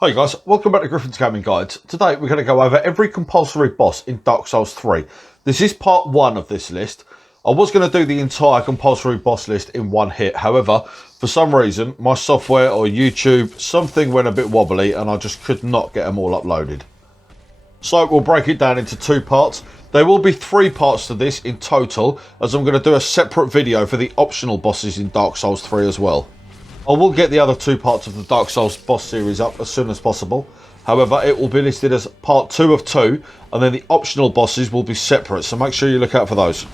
Hi guys, welcome back to Griffin's Gaming Guides. Today we're going to go over every compulsory boss in Dark Souls 3. This is part 1 of this list. I was going to do the entire compulsory boss list in one hit. However, for some reason, my software or YouTube, something went a bit wobbly and I just could not get them all uploaded. So we'll break it down into two parts. There will be 3 parts to this in total, as I'm going to do a separate video for the optional bosses in Dark Souls 3 as well. I will get the other 2 parts of the Dark Souls boss series up as soon as possible. However, it will be listed as part 2 of 2, and then the optional bosses will be separate, so make sure you look out for those.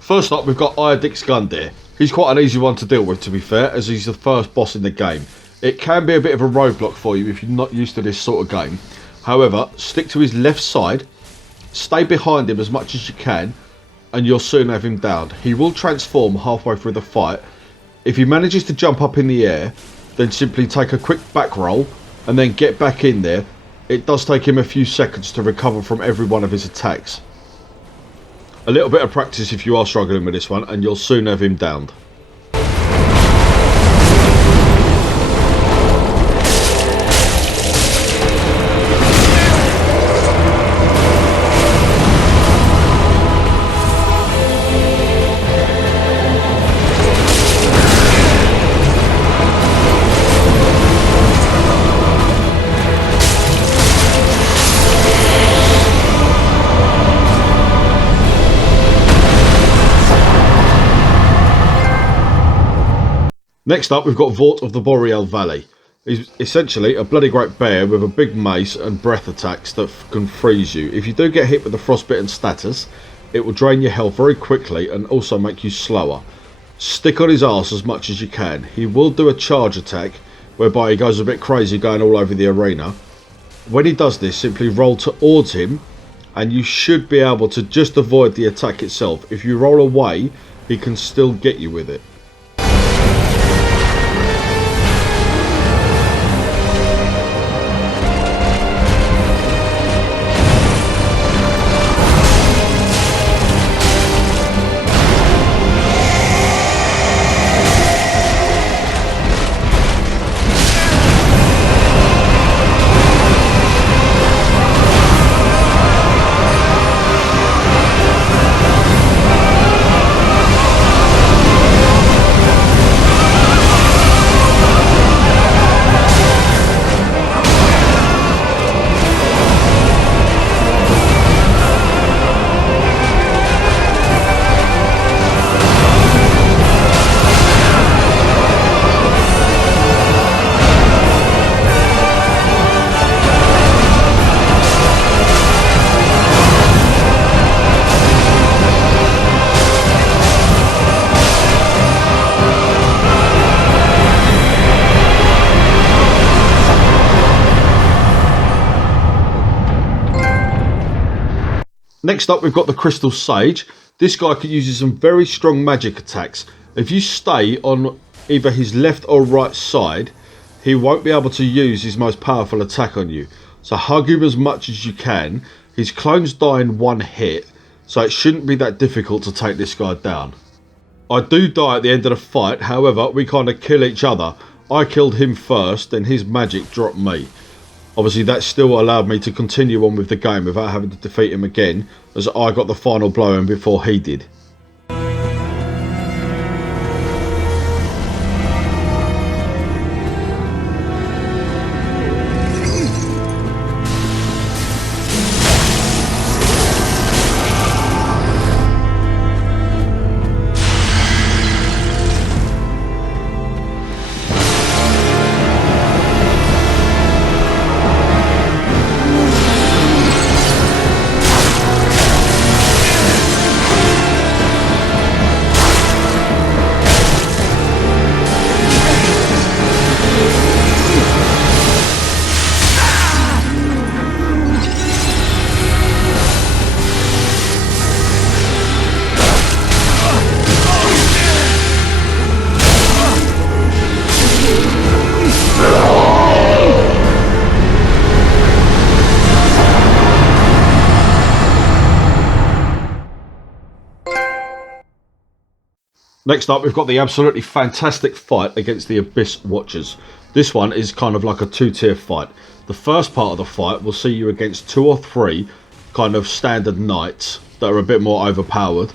First up, we've got Ayadic's Gundyr. He's quite an easy one to deal with, to be fair, as he's the first boss in the game. It can be a bit of a roadblock for you if you're not used to this sort of game. However, stick to his left side, stay behind him as much as you can, and you'll soon have him down. He will transform halfway through the fight. If he manages to jump up in the air, then simply take a quick back roll and then get back in there. It does take him a few seconds to recover from every one of his attacks. A little bit of practice if you are struggling with this one and you'll soon have him downed. Next up, we've got Vort of the Boreal Valley. He's essentially a bloody great bear with a big mace and breath attacks that can freeze you. If you do get hit with the frostbitten status, it will drain your health very quickly and also make you slower. Stick on his arse as much as you can. He will do a charge attack, whereby he goes a bit crazy going all over the arena. When he does this, simply roll towards him, and you should be able to just avoid the attack itself. If you roll away, he can still get you with it. Next up, we've got the Crystal Sage. This guy can use some very strong magic attacks. If you stay on either his left or right side, he won't be able to use his most powerful attack on you. So hug him as much as you can. His clones die in one hit, so it shouldn't be that difficult to take this guy down. I do die at the end of the fight, however, we kind of kill each other. I killed him first, then his magic dropped me. Obviously, that still allowed me to continue on with the game without having to defeat him again, as I got the final blow in before he did. Next up, we've got the absolutely fantastic fight against the Abyss Watchers. This one is kind of like a two-tier fight. The first part of the fight will see you against 2 or 3 kind of standard knights that are a bit more overpowered.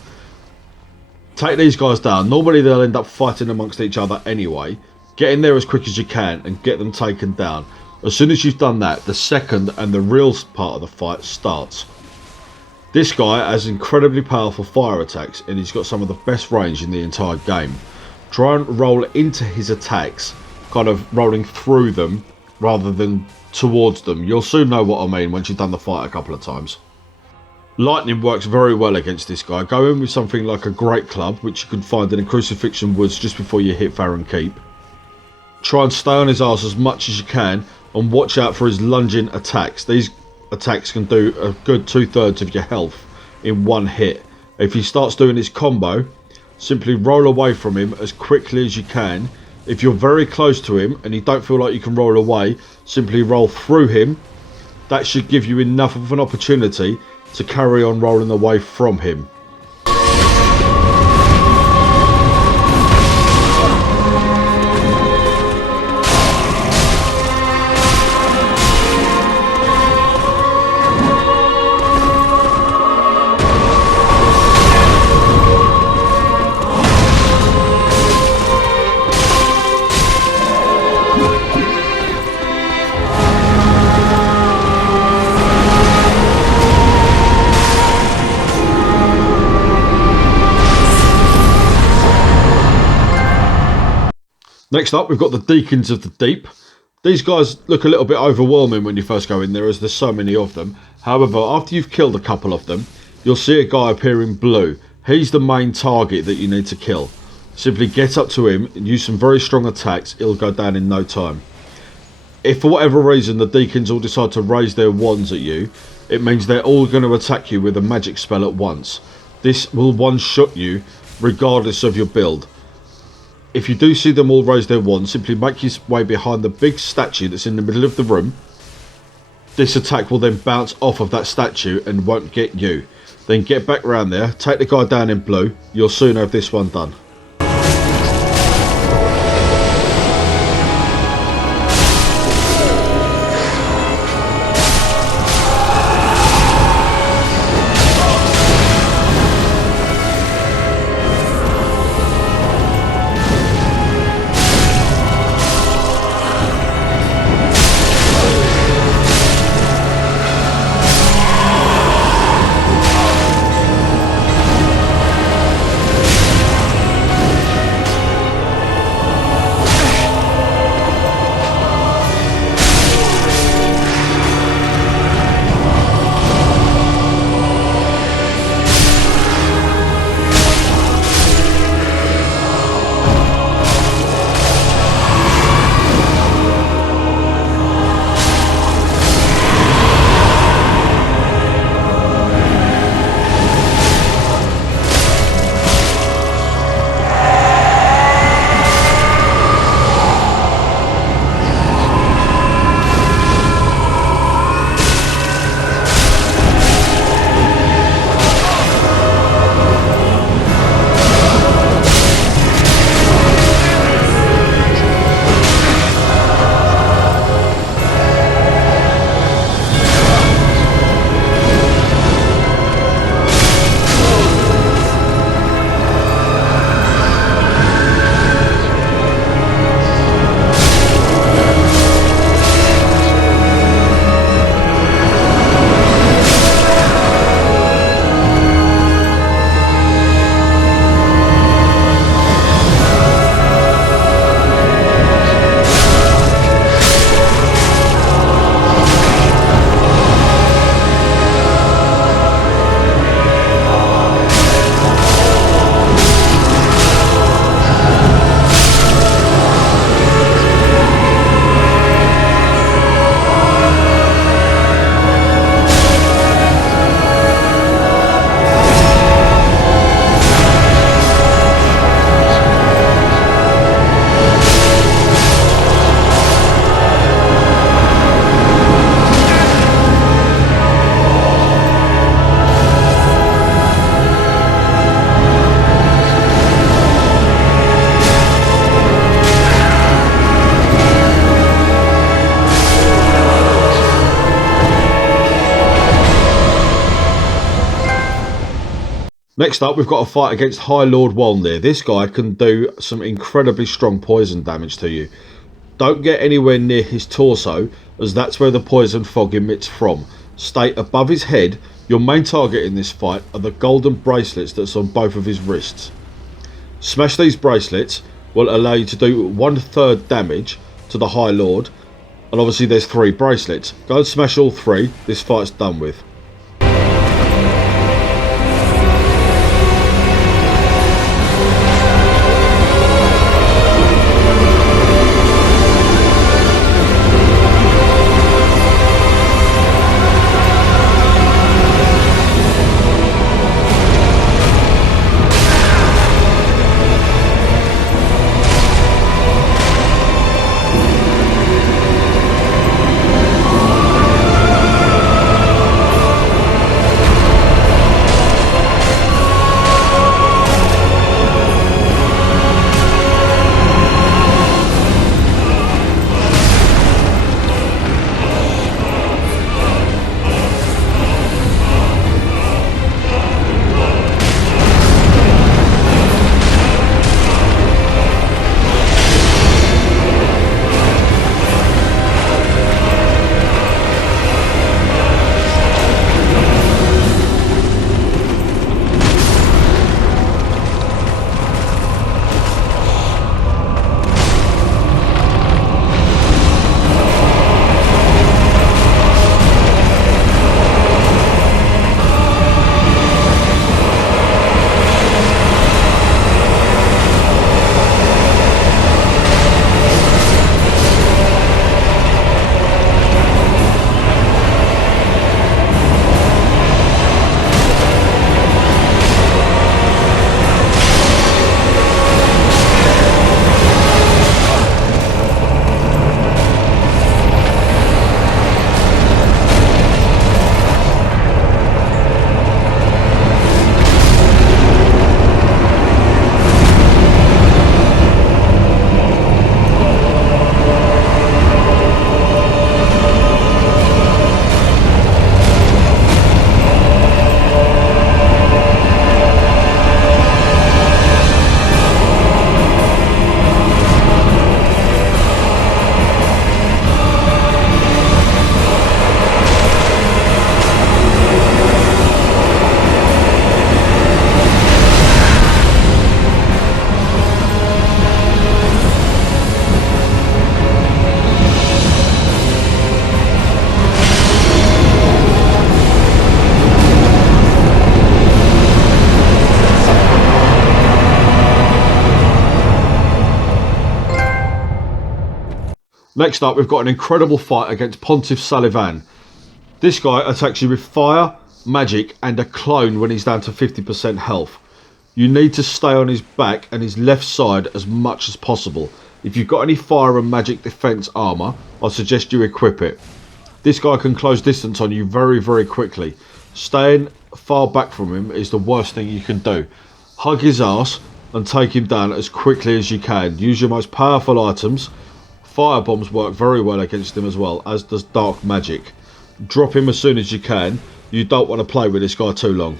Take these guys down. Normally they'll end up fighting amongst each other anyway. Get in there as quick as you can and get them taken down. As soon as you've done that, the second and the real part of the fight starts. This guy has incredibly powerful fire attacks and he's got some of the best range in the entire game. Try and roll into his attacks, kind of rolling through them rather than towards them. You'll soon know what I mean once you've done the fight a couple of times. Lightning works very well against this guy. Go in with something like a great club, which you can find in the Crucifixion Woods just before you hit Farron Keep. Try and stay on his arse as much as you can and watch out for his lunging attacks. These attacks can do a good 2/3 of your health in one hit. If he starts doing his combo, simply roll away from him as quickly as you can. If you're very close to him and you don't feel like you can roll away, simply roll through him. That should give you enough of an opportunity to carry on rolling away from him. Next up, we've got the Deacons of the Deep. These guys look a little bit overwhelming when you first go in there, as there's so many of them. However, after you've killed a couple of them, you'll see a guy appear in blue. He's the main target that you need to kill. Simply get up to him and use some very strong attacks. He'll go down in no time. If for whatever reason the Deacons all decide to raise their wands at you, it means they're all going to attack you with a magic spell at once. This will one-shot you regardless of your build. If you do see them all raise their wands, simply make your way behind the big statue that's in the middle of the room. This attack will then bounce off of that statue and won't get you. Then get back around there, take the guy down in blue. You'll soon have this one done. Next up, we've got a fight against High Lord Walnir. This guy can do some incredibly strong poison damage to you. Don't get anywhere near his torso, as that's where the poison fog emits from. Stay above his head. Your main target in this fight are the golden bracelets that's on both of his wrists. Smash these bracelets will allow you to do 1/3 damage to the High Lord, and obviously there's 3 bracelets. Go and smash all 3, this fight's done with. Next up, we've got an incredible fight against Pontiff Sullivan. This guy attacks you with fire, magic, and a clone when he's down to 50% health. You need to stay on his back and his left side as much as possible. If you've got any fire and magic defense armor, I suggest you equip it. This guy can close distance on you very, very quickly. Staying far back from him is the worst thing you can do. Hug his ass and take him down as quickly as you can. Use your most powerful items. Fire bombs work very well against him as well, as does dark magic. Drop him as soon as you can. You don't want to play with this guy too long.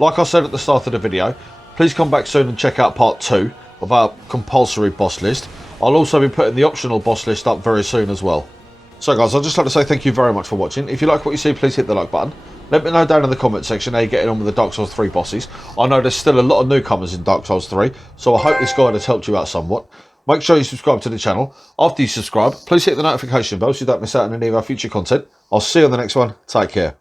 Like I said at the start of the video, please come back soon and check out part 2 of our compulsory boss list. I'll also be putting the optional boss list up very soon as well. So guys, I'd just like to say thank you very much for watching. If you like what you see, please hit the like button. Let me know down in the comment section how you're getting on with the Dark Souls 3 bosses. I know there's still a lot of newcomers in Dark Souls 3, so I hope this guide has helped you out somewhat. Make sure you subscribe to the channel. After you subscribe, please hit the notification bell so you don't miss out on any of our future content. I'll see you on the next one. Take care.